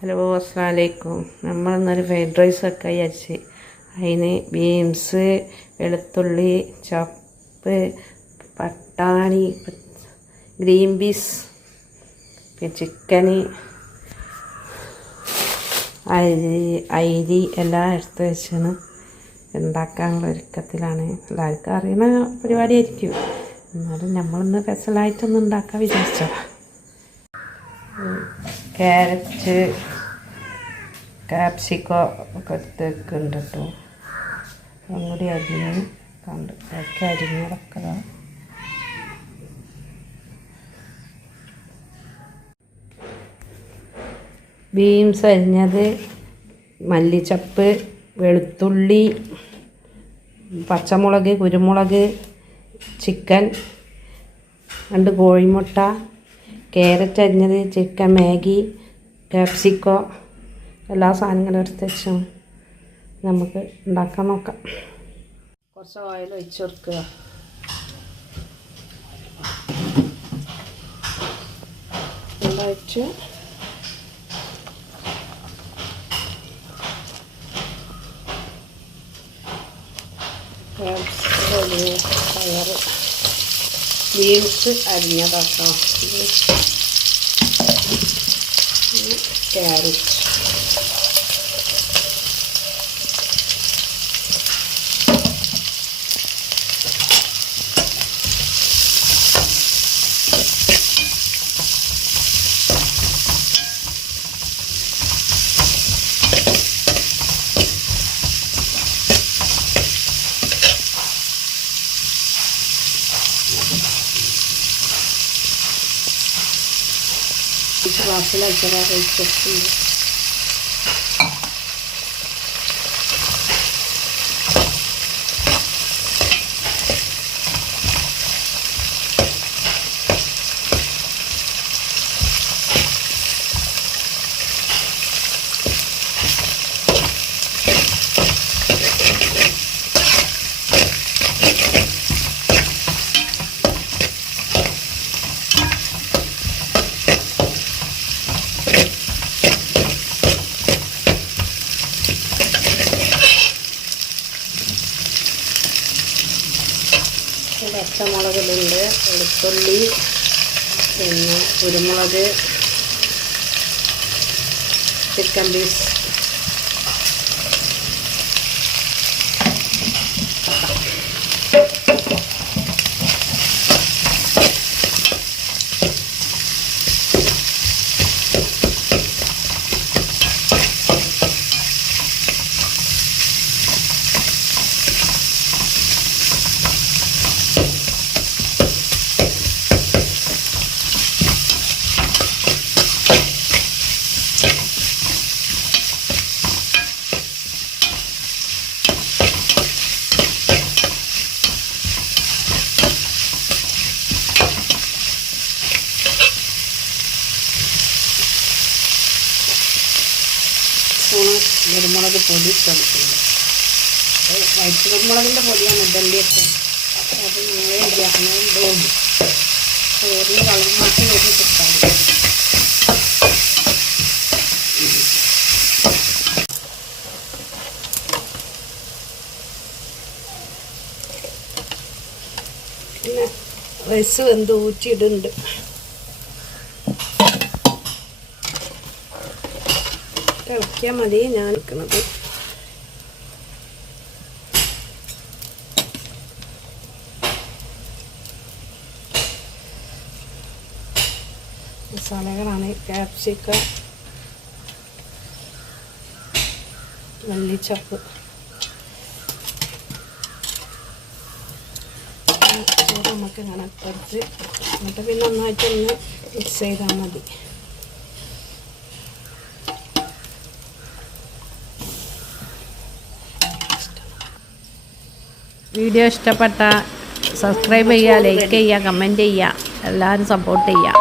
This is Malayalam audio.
ഹലോ അസ്സാം വലൈക്കും നമ്മളിന്നൊരു ഫ്രൈഡ് റൈസ് ഒക്കെ വിചാരിച്ച്. അതിന് ബീൻസ് വെളുത്തുള്ളി ചപ്പ് പട്ടാണി ഗ്രീൻ പീസ് പിന്നെ ചിക്കന് അരി അരി എല്ലാം എടുത്ത് വെച്ചാണ് ഉണ്ടാക്കാനുള്ള ഒരുക്കത്തിലാണ്. എല്ലാവർക്കും അറിയുന്ന പരിപാടിയായിരിക്കും. എന്നാലും നമ്മളിന്ന് സ്പെഷ്യലായിട്ടൊന്നും ഉണ്ടാക്കാൻ വിചാരിച്ചതാണ് ക്യാരറ്റ് കാപ്സിക്കോ ഒക്കെ എടുത്തേക്കുണ്ട് കേട്ടോ അതും അരിഞ്ഞ് കണ്ട് ഒക്കെ അരിഞ്ഞ് ദാ. ബീൻസ് അരിഞ്ഞത് മല്ലിച്ചപ്പ് വെളുത്തുള്ളി പച്ചമുളക് കുരുമുളക് ചിക്കൻ രണ്ട് കോഴിമുട്ട ക്യാരറ്റ് അരിഞ്ഞത് ചിക്കൻ മാഗി ക്യാപ്സിക്കോ എല്ലാ സാധനങ്ങളും എടുത്ത് വെച്ചു നമുക്ക് ഉണ്ടാക്കാൻ നോക്കാം. കുറച്ച് ഓയിൽ ഒഴിച്ച് കൊടുക്കുക. ഒഴിച്ച്. ക്യാപ്സിക്കം അരിഞ്ഞ പയർ ബീൻസ് അരിഞ്ഞതാട്ടോ ഇത് ക്യാരറ്റ് പച്ചമുളകിലുണ്ട് വെളുത്തുള്ളി പിന്നെ കുരുമുളക് ചിക്കൻ പീസ്. കുരുമുളക് പൊടി ഇട്ടെടുക്കുന്നത് വൈറ്റ് കുരുമുളകിന്റെ പൊടിയാണ് ഇടേണ്ടിയൊക്കെ. അത് ഞങ്ങളെ തോന്നും ചോറിന് കളർ മാറ്റി വെച്ചിട്ടാണ് പിന്നെ റൈസ് വെന്ത് ഊറ്റിയിടുന്നുണ്ട് തിളക്കിയാൽ മതി ഞാൻ നിൽക്കുന്നത്. മസാലകളാണ് ക്യാപ്സിക്കം മല്ലിച്ചപ്പ്. നമുക്ക് ഇങ്ങനെ കുറച്ച് എന്നിട്ട് പിന്നെ നന്നായിട്ടൊന്ന് മിക്സ് ചെയ്താൽ മതി. വീഡിയോ ഇഷ്ടപ്പെട്ട സബ്സ്ക്രൈബ് ചെയ്യുക ലൈക്ക് ചെയ്യുക കമന്റ് ചെയ്യുക. എല്ലാവരും സപ്പോർട്ട് ചെയ്യുക.